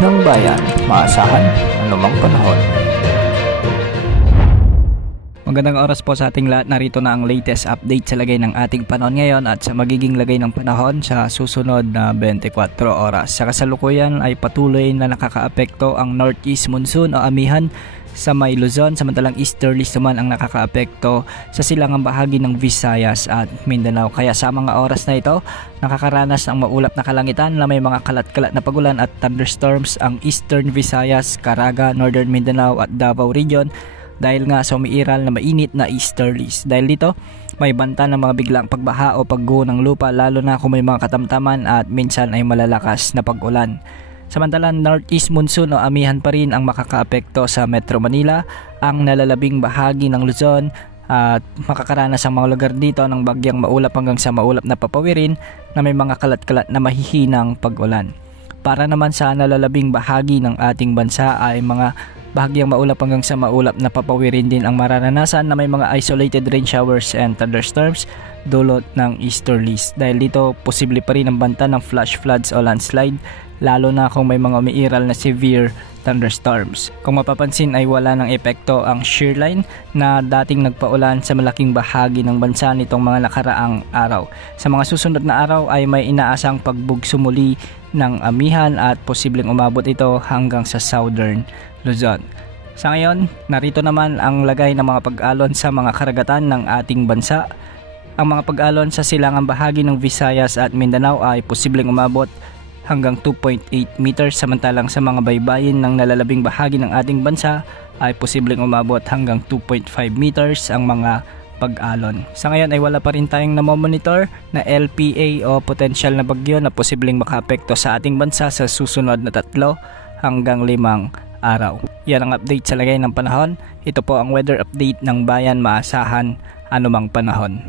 ng bayan, maasahan anumang panahon. Magandang oras po sa ating lahat. Narito na ang latest update sa lagay ng ating panahon ngayon at sa magiging lagay ng panahon sa susunod na 24 oras. Sa kasalukuyan ay patuloy na nakakaapekto ang northeast monsoon o amihan sa may Luzon, samantalang easterlies naman ang nakakaapekto sa silangang bahagi ng Visayas at Mindanao. Kaya sa mga oras na ito, nakakaranas ng maulap na kalangitan na may mga kalat-kalat na pagulan at thunderstorms ang Eastern Visayas, Caraga, Northern Mindanao at Davao Region dahil nga sa umiiral na mainit na easterlies. Dahil dito, may banta ng mga biglang pagbaha o pagguho ng lupa lalo na kung may mga katamtaman at minsan ay malalakas na pag-ulan. Samantalang northeast monsoon o amihan pa rin ang makakaapekto sa Metro Manila, ang nalalabing bahagi ng Luzon at makakaranas ang mga lugar dito ng bagyang maulap hanggang sa maulap na papawirin na may mga kalat-kalat na mahihinang pag-ulan. Para naman sa nalalabing bahagi ng ating bansa ay mga bahagyang maulap hanggang sa maulap na papawirin din ang mararanasan na may mga isolated rain showers and thunderstorms dulot ng easterlies. Dahil dito, posible pa rin ang banta ng flash floods o landslide lalo na kung may mga umiiral na severe thunderstorms. Kung mapapansin ay wala ng epekto ang shear line na dating nagpaulan sa malaking bahagi ng bansa nitong mga nakaraang araw. Sa mga susunod na araw ay may inaasang pagbugso muli ng amihan at posibleng umabot ito hanggang sa southern Luzon. Sa ngayon, narito naman ang lagay ng mga pag-alon sa mga karagatan ng ating bansa. Ang mga pag-alon sa silangang bahagi ng Visayas at Mindanao ay posibleng umabot hanggang 2.8 meters, samantalang sa mga baybayin ng nalalabing bahagi ng ating bansa ay posibleng umabot hanggang 2.5 meters ang mga pag-alon. Sa ngayon ay wala pa rin tayong namomonitor na LPA o potential na bagyo na posibleng makaapekto sa ating bansa sa susunod na 3 hanggang 5 araw. Yan ang update sa lagay ng panahon. Ito po ang weather update ng bayan, maasahan anumang panahon.